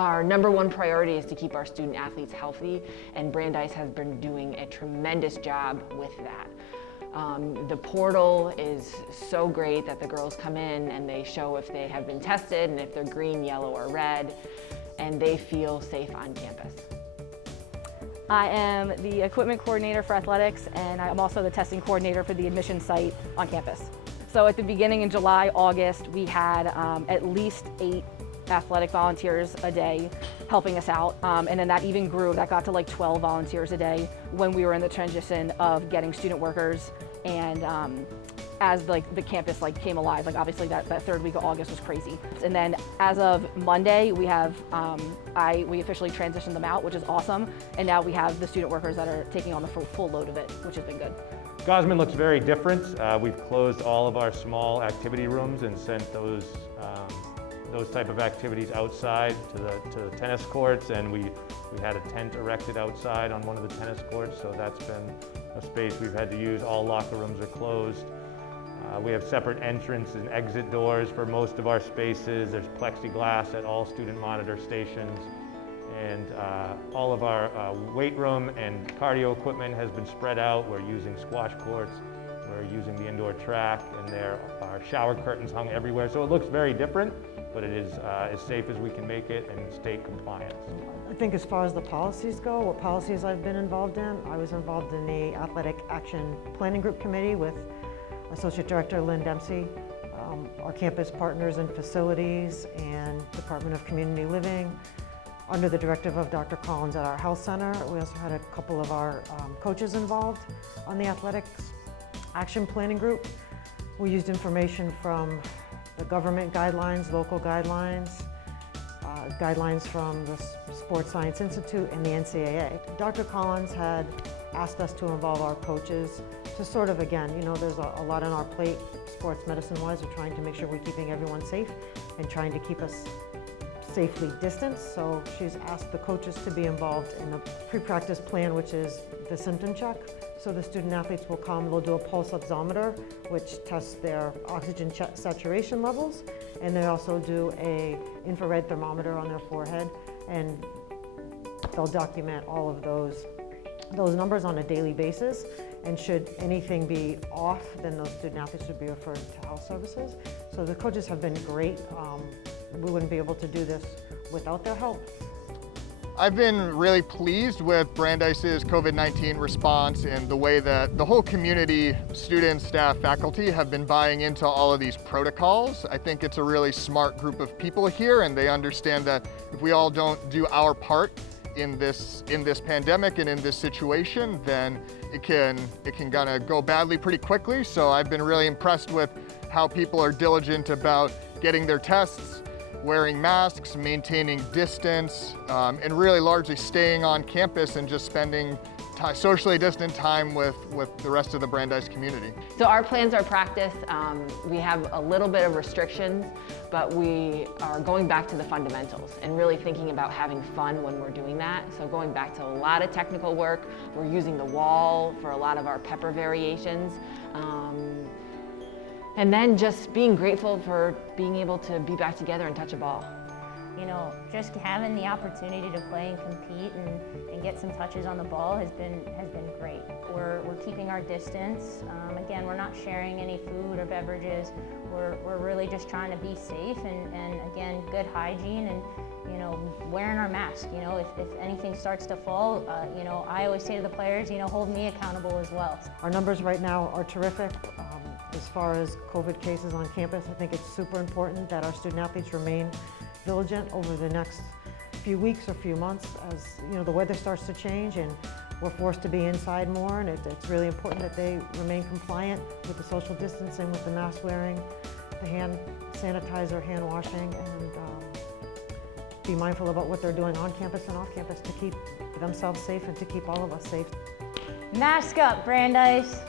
Our number one priority is to keep our student athletes healthy, and Brandeis has been doing a tremendous job with that. The portal is so great that the girls come in and they show if they have been tested and if they're green, yellow, or red, and they feel safe on campus. I am the equipment coordinator for athletics, and I'm also the testing coordinator for the admission site on campus. So at the beginning in July, August, we had at least 8 athletic volunteers a day helping us out, and then that even grew. That got to like 12 volunteers a day when we were in the transition of getting student workers, and as the campus came alive. Obviously that third week of August was crazy. And then as of Monday, we have we officially transitioned them out, which is awesome, and now we have the student workers that are taking on the full load of it, which has been good. Gosman looks very different. We've closed all of our small activity rooms and sent those type of activities outside to the tennis courts, and we had a tent erected outside on one of the tennis courts, so that's been a space we've had to use. All locker rooms are closed. We have separate entrance and exit doors for most of our spaces. There's plexiglass at all student monitor stations, and all of our weight room and cardio equipment has been spread out. We're using squash courts, we're using the indoor track, and there are shower curtains hung everywhere. So it looks very different, but it is as safe as we can make it and state compliance. I think as far as the policies go, what policies I've been involved in, I was involved in the Athletic Action Planning Group Committee with Associate Director Lynn Dempsey, our campus partners and facilities, and Department of Community Living, under the directive of Dr. Collins at our health center. We also had a couple of our coaches involved on the Athletics Action Planning Group. We used information from the government guidelines, local guidelines, guidelines from the Sports Science Institute and the NCAA. Dr. Collins had asked us to involve our coaches to sort of, again, there's a lot on our plate, sports medicine-wise. We're trying to make sure we're keeping everyone safe and trying to keep us safely distanced. So she's asked the coaches to be involved in the pre-practice plan, which is the symptom check. So the student athletes will come, they'll do a pulse oximeter, which tests their oxygen saturation levels, and they also do a infrared thermometer on their forehead, and they'll document all of those numbers on a daily basis. And should anything be off, then those student athletes should be referred to health services. So the coaches have been great. We wouldn't be able to do this without their help. I've been really pleased with Brandeis's COVID-19 response and the way that the whole community, students, staff, faculty have been buying into all of these protocols. I think it's a really smart group of people here, and they understand that if we all don't do our part in this pandemic and in this situation, then it can kind of go badly pretty quickly. So I've been really impressed with how people are diligent about getting their tests, wearing masks, maintaining distance, and really largely staying on campus and just spending socially distant time with the rest of the Brandeis community. So our plans are practice. We have a little bit of restrictions, but we are going back to the fundamentals and really thinking about having fun when we're doing that. So going back to a lot of technical work. We're using the wall for a lot of our pepper variations. And then just being grateful for being able to be back together and touch a ball. Just having the opportunity to play and compete and get some touches on the ball has been great. We're keeping our distance. Again, we're not sharing any food or beverages. We're really just trying to be safe and again, good hygiene and wearing our mask. If anything starts to fall, I always say to the players, hold me accountable as well. Our numbers right now are terrific. As far as COVID cases on campus, I think it's super important that our student athletes remain diligent over the next few weeks or few months as the weather starts to change and we're forced to be inside more, and it's really important that they remain compliant with the social distancing, with the mask wearing, the hand sanitizer, hand washing, and be mindful about what they're doing on campus and off campus to keep themselves safe and to keep all of us safe. Mask up, Brandeis.